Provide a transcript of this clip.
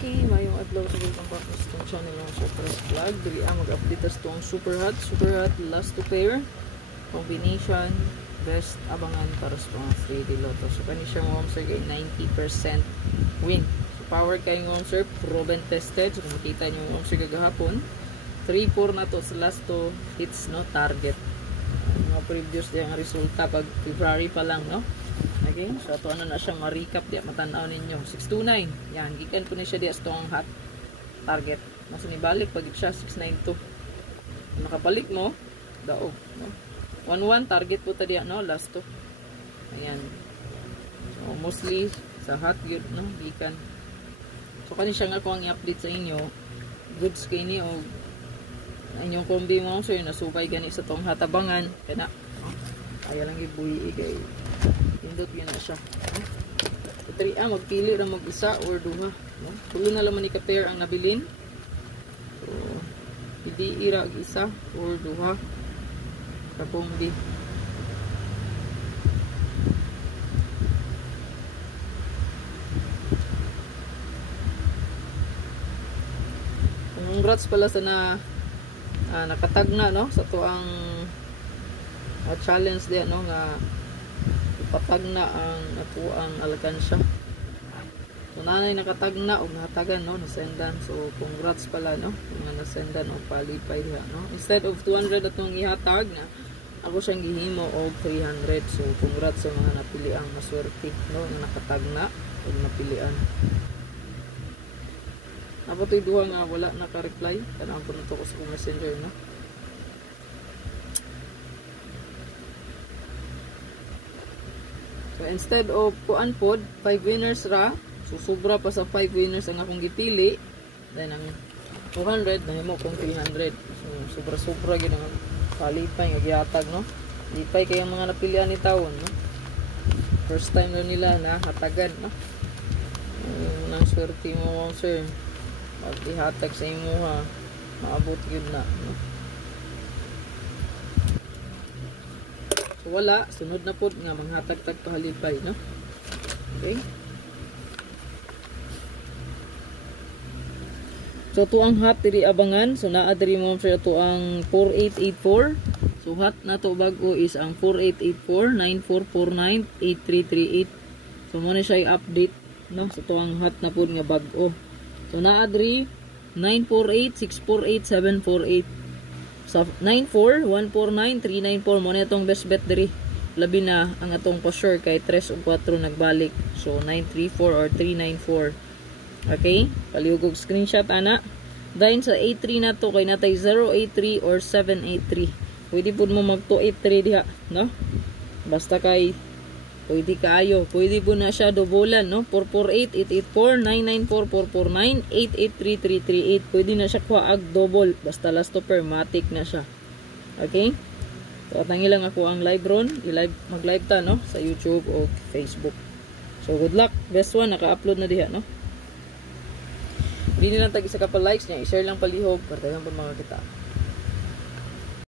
Okay, mayong adlaw sa itong pakos itong channel ng Surprise Vlog. Dili ang mag-update as itong super hot, last to pair, combination, best abangan para sa itong 3D Lotto. So, kani siya mo sir kay 90% win. So, power kayo mo sir, proven tested. So, kung makita nyo mo sir kagahapon, 3-4 na to sa last to hits, no, target. Mga previous din ang resulta pag February pa lang, no. Okay, so ito ano na siyang ma-recap diya, matanaw ninyo. 629, yan, gikan po na siya diya sa hot target. Mas nibalik pag siya 692. Kung nakabalik mo, daog, no? 11 target po ta diya, no, last to. Ayan. So mostly sa hot yun, no, gikan. So kani siya nga ko ang i-update sa inyo. Goods kay ni o inyong kombi mo so yun nasubay gani sa tong hatabangan kana. Kaya lang ibuhi kay indot yun na siya. So, 3A, magpili lang mag-isa or duha. No? Tulo na laman ni ka-pair ang nabilin. So, hindi ira isa or duha. Kapong B. Congrats pala sa nakatag na, no? Sa to ang challenge diyan, no? Nga patag na ang ako ang alkansya. So nanay nakatag na o natagan, no, nasendan. So congrats pala, no, mga nasendan o palipay diha, no. Instead of 200 atong ihatag na ako siyang gihimo og 300. So congrats sa mga napili ang maswerte, no, nga nakatag na o napilian. Napatoy duha nga wala naka-reply kanang puno ko sa messenger, no. So instead of kuan pod 5 winners ra, so sobra pa sa 5 winners ang akong gipili, then ang 200 nahimo kong 300. So sobra-sobra gyud ang palipay nga gihatag, no. Lipay kay ang mga napilian ni tawon, no. First time na nila na hatagan, no. Nang swerte mo sir. Pag ihatag sa imo ha, maabot gyud na, no. So wala, sunod na pod nga manghatag-tag pahalipay, no. Okay. So to ang hot diri abangan, so naa diri mo sa to ang 4884. So hot na to bago is ang 4884 9449 8338. So mo na siya i-update, no. So to ang hot na pod nga bago. So naa diri 948 648 748. Sa 94, 149, 394 mo na itong best bet diri. Labi na ang atong pa-sure kay 3 o 4 nagbalik. So 934 or 394. Okay? Palihugog screenshot ana. Dahil sa 83 na to kay natay 083 or 783. Pwede po mo mag 283 diha, no? Basta kay pwede kaayo. Pwede po na siya dobolan, no? 448-884-994-449 883-338. Pwede na siya kuhaag double. Basta last to matic na siya. Okay? So, atangi lang ako ang live ron. Mag-live ta, no? Sa YouTube o Facebook. So, good luck. Best one. Naka-upload na diha, no? Hindi lang tag isa ka pa likes niya. I-share lang palihog. Para tayo pa mga kita.